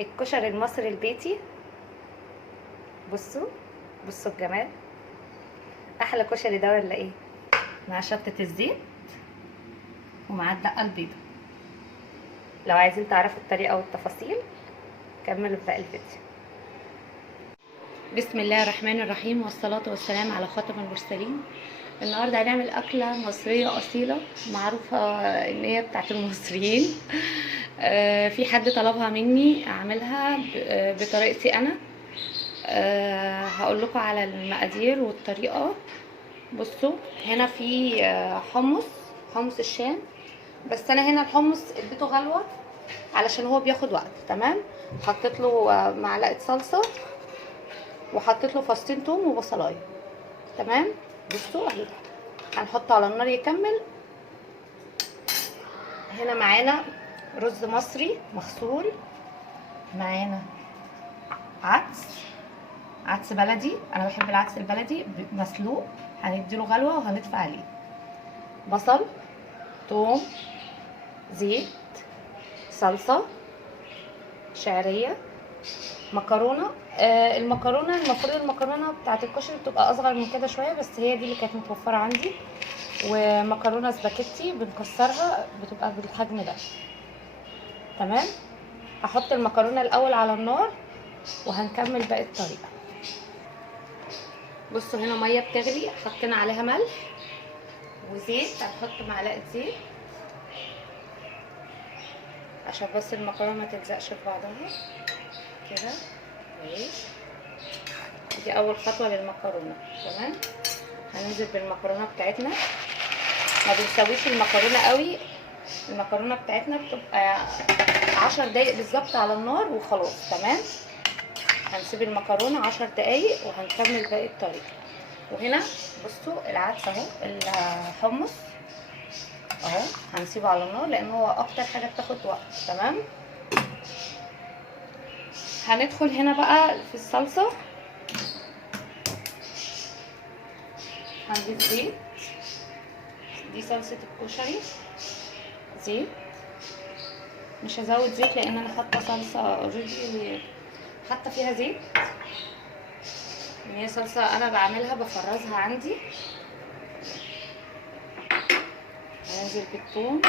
الكشري المصري البيتي. بصوا بصوا الجمال، احلى كشري ده ولا ايه؟ مع شطة الزيت ومع الدقة البيضاء. لو عايزين تعرفوا الطريقة والتفاصيل كملوا في باقي الفيديو. بسم الله الرحمن الرحيم، والصلاة والسلام على خاتم المرسلين. النهارده هنعمل أكلة مصرية أصيلة معروفة إن هي بتاعت المصريين. في حد طلبها مني أعملها بطريقتي أنا. هقول لكم على المقادير والطريقة. بصوا هنا في حمص الشام، بس أنا هنا الحمص اديته غلوة علشان هو بياخد وقت. تمام. حطيت له معلقة صلصة، وحطيت له فصين توم وبصلايه. تمام. بصوا اهي هنحطه على النار يكمل. هنا معانا رز مصري مغسول، معانا عدس بلدي، انا بحب العدس البلدي مسلوق، هنديله غلوه وهنطفي عليه. بصل، توم، زيت، صلصه، شعريه، مكرونه. المكرونه المفروض المكرونه بتاعت الكشري بتبقى اصغر من كده شويه، بس هي دي اللي كانت متوفره عندي. ومكرونه سباكيتي بنكسرها بتبقى بالحجم ده. تمام. هحط المكرونه الاول على النار وهنكمل باقي الطريقه. بصوا هنا ميه بتغلي، حطينا عليها ملح وزيت. هنحط معلقه زيت عشان بس المكرونه ما تلزقش في بعضها كده. دي اول خطوه للمكرونه. تمام. هننزل بالمكرونه بتاعتنا، ما بنسويش المكرونه قوي. المكرونه بتاعتنا بتبقى 10 دقايق بالظبط على النار وخلاص. تمام. هنسيب المكرونه 10 دقايق وهنكمل باقي الطريقه. وهنا بصوا العدس اهو، الحمص اهو، هنسيبه على النار لان هو اكتر حاجه بتاخد وقت. تمام. هندخل هنا بقى في الصلصه. هنضيف زيت، دي صلصه الكشري. زيت، مش هزود زيت لان انا حاطه صلصه اوريدي حاطه فيها زيت. هي صلصه انا بعملها بفرزها عندي. هننزل بالثوم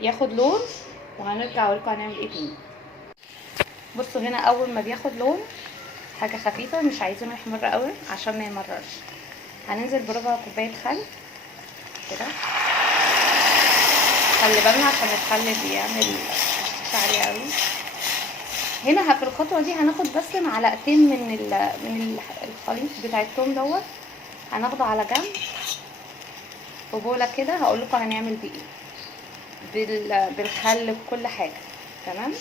ياخد لون وهنرجع اقولكم هنعمل ايه تاني. بصوا هنا اول ما بياخد لون حاجه خفيفه، مش عايزينه يحمر قوي عشان ما يمررش. هننزل بربع كوبايه خل كده. خلي بالنا عشان الخل بيعمل شعري قوي. هنا في الخطوه دي هناخد بس معلقتين من الخليط بتاع الثوم دوت، هناخده على جنب في بوله كده. هقول لكم هنعمل بيه ايه بالخل بكل حاجه. تمام.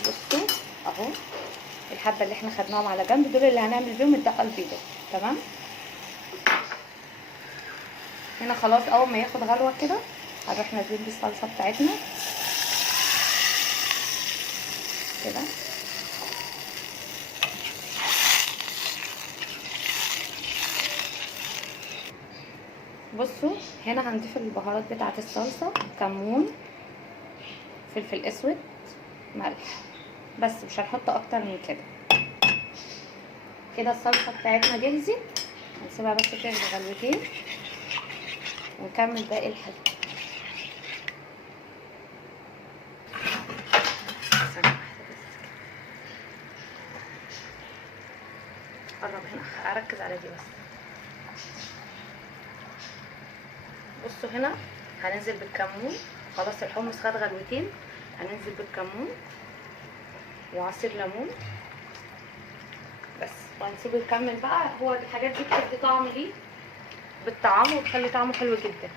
بصوا اهو الحبه اللي احنا خدناهم على جنب دول اللي هنعمل بيهم الدقه البيضاء. تمام. هنا خلاص اول ما ياخد غلوه كده هنروح نازلين بالصلصه بتاعتنا كده. بصوا هنا هنضيف البهارات بتاعه الصلصه، كمون، فلفل اسود، ملح، بس مش هنحط اكتر من كده. كده الصلصه بتاعتنا جهزت، هنسيبها بس تغلي غلوتين ونكمل باقي الحلقه. قرب هنا، اركز على دي بس. بصوا هنا هننزل بالكمون، خلاص الحمص خد غلوتين. هننزل بالكمون وعصير ليمون بس، وهنسيبه يكمل بقى. هو الحاجات دي بتدي طعم ليه بالطعام وبتخلي طعمه حلو جدا،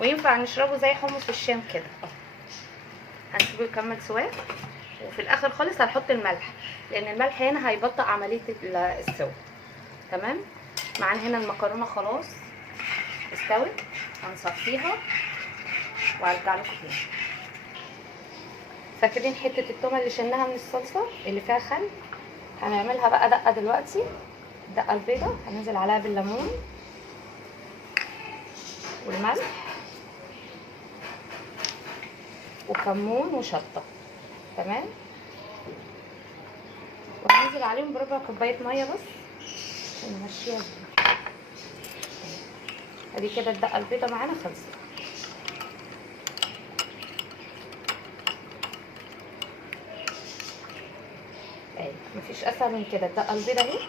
وينفع نشربه زي حمص الشام كده. هنسيبه يكمل سواه، وفي الاخر خالص هنحط الملح لان الملح هنا هيبطئ عمليه السوا. تمام. معانا هنا المكرونه خلاص استوت، هنصفيها وارجع لكم تاني. فاكرين حته التومه اللي شلناها من الصلصه اللي فيها خل؟ هنعملها بقى دقه دلوقتي، الدقه البيضاء. هننزل عليها بالليمون والملح وكمون وشطه. تمام. وهنزل عليهم بربع كوبايه ميه بس عشان نمشيها. ادي كده الدقه البيضه معانا خلصت. اهي مفيش اسهل من كده. الدقه البيضه اهي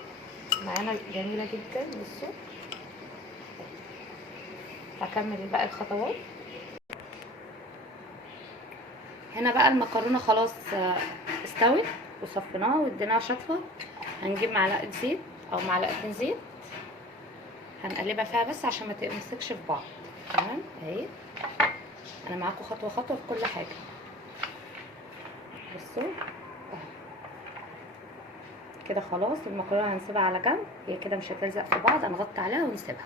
معانا جميله جدا. بصوا هكمل باقي الخطوات. هنا بقى المكرونه خلاص استوت وصفيناها واديناها شطفه. هنجيب معلقه زيت او معلقتين زيت، هنقلبها فيها بس عشان ما تمسكش في بعض. تمام. اهي انا معاكم خطوه خطوه في كل حاجه. بصوا كده خلاص. المكرونه هنسيبها على جنب، هي كده مش هتلزق في بعض. هنغطي عليها ونسيبها.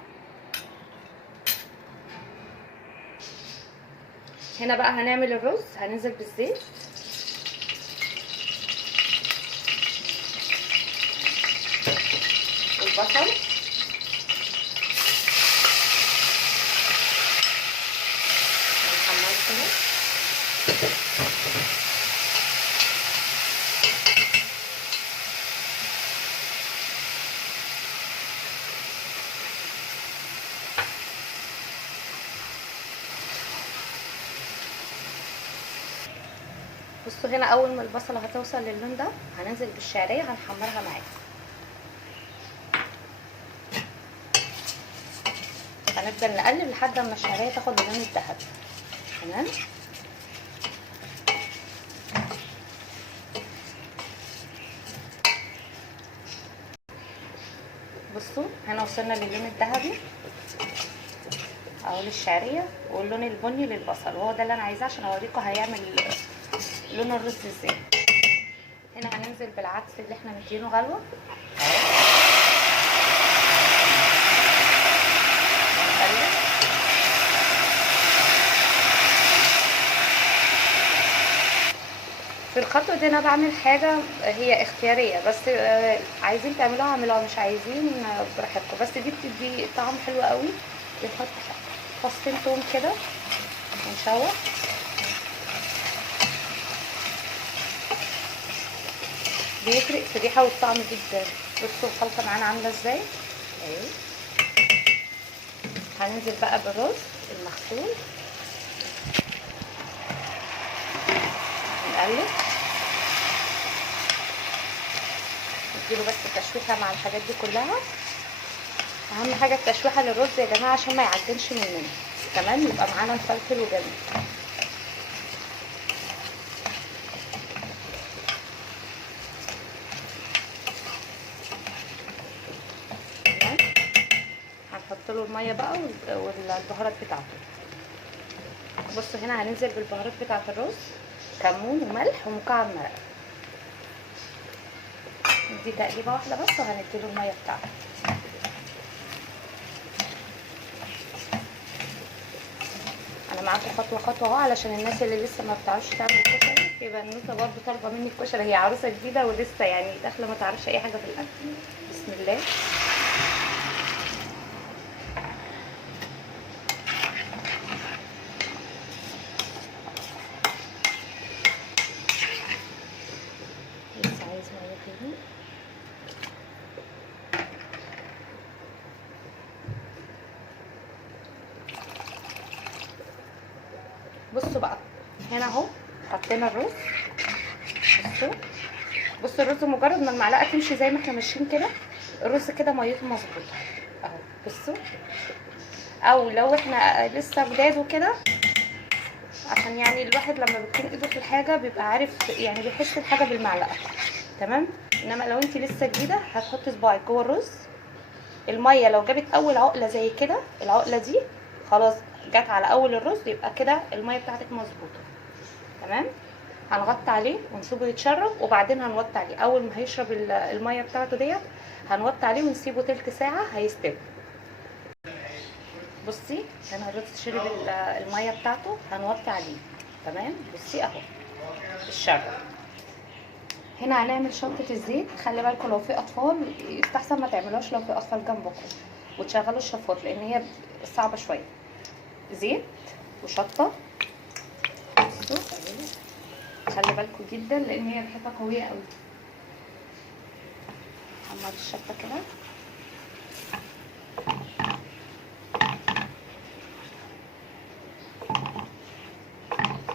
هنا بقى هنعمل الرز. هننزل بالزيت والبصل هنحمر كده. بصوا هنا اول ما البصله هتوصل للون ده هننزل بالشعريه هنحمرها معاها. هنفضل نقلب لحد ما الشعريه تاخد اللون الذهبي. تمام. بصوا هنا وصلنا للون الذهبي اهو للشعريه، واللون البني للبصل، وهو ده اللي انا عايزاه عشان اوريكم هيعمل لون الرز ازاي. هنا هننزل بالعدس اللي احنا مدينه غلوه في الخطوه دي. انا بعمل حاجه هي اختياريه بس، عايزين تعملوها اعملوها، مش عايزين براحتكم. بس دي بتدي طعم حلو قوي. بنحط فصين توم كده ونشوح. بيفرق في الريحه والطعم جدا. بصوا الخلطه معانا عامله ازاي اهي. هننزل بقى بالرز المغسول نقلب، نديله بس تشويحه مع الحاجات دي كلها. اهم حاجه التشويحه للرز يا جماعه عشان ما يعجنش مننا. كمان يبقى معانا مفلفل وجميل. هنحط له الميه بقى والبهارات بتاعته. بصوا هنا هننزل بالبهارات بتاعه الرز، كمون وملح ومكعب مرقه. ندي تقليبه واحده بس وهنديله الميه بتاعته. انا معاكم خطوه خطوه اهو علشان الناس اللي لسه ما بتعرفش تعمل كشري. في بنوته برضه طالبه مني الكشري، هي عروسه جديده ولسه يعني داخله ما تعرفش اي حاجه في الاكل. بسم الله. لسه عايز ميه تاني. بصوا بقى هنا اهو حطينا الرز. بصوا الرز مجرد ما المعلقه تمشي زي ما احنا ماشيين كده الرز كده ميته مظبوطه اهو. بصوا او لو احنا لسه جداد وكده، عشان يعني الواحد لما بيكون ايده في الحاجه بيبقى عارف يعني بيحس الحاجه بالمعلقه. تمام. انما لو انت لسه جديده هتحطي صباعك جوه الرز، الميه لو جابت اول عقله زي كده، العقله دي خلاص جت على اول الرز، يبقى كده الميه بتاعتك مظبوطه. تمام. هنغطي عليه ونسيبه يتشرب، وبعدين هنوطي عليه. اول ما هيشرب الميه بتاعته ديت هنوطي عليه ونسيبه تلت ساعه هيستوي. بصي هنا الرز شرب الميه بتاعته، هنوطي عليه. تمام. بصي اهو الشرب. هنا هنعمل شطه الزيت. خلي بالكم لو في اطفال يستحسن ما تعملوش لو في اطفال جنبكم، وتشغلوا الشفاط لان هي صعبه شويه. زيت وشطه. بصوا خلي بالكم جدا لان هي ريحتها قويه قوي. حمر الشطه كده.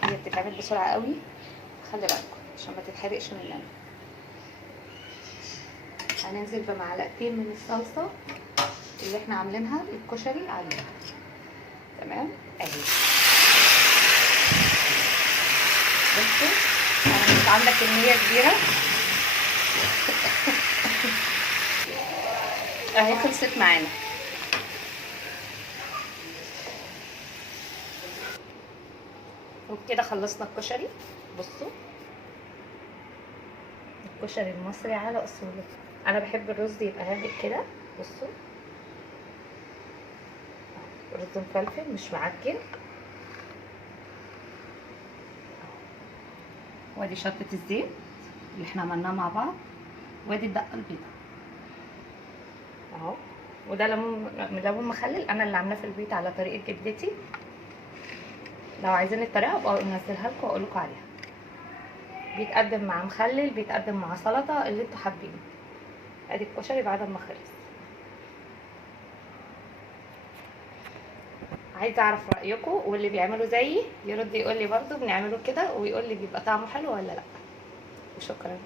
هي بتتعمل بسرعه قوي، خلي بالكم عشان ما تتحرقش مننا. هننزل بمعلقتين من الصلصه اللي احنا عاملينها للكشري عليها. تمام اهي. بصوا انا مش عامله كميه كبيره اهي خلصت معانا. وبكده خلصنا الكشري. بصوا الكشري المصري على اصوله. انا بحب الرز يبقى غامق كده. بصوا رز مفلفل مش معجن. وادي شطه الزيت اللي احنا عملناها مع بعض، وادي الدقه البيضاء اهو. وده ليمون مخلل انا اللي عاملاه في البيت على طريقه جدتي. لو عايزين الطريقه ابقى انزلها لكم واقول لكم عليها. بيتقدم مع مخلل، بيتقدم مع سلطه، اللي انتوا حابينه. ادي الكشري بعد ما خلص. عايزه اعرف رايكم، واللي بيعملوا زيي يرد يقول لي برده بنعمله كده ويقول لي بيبقى طعمه حلو ولا لا. وشكرا.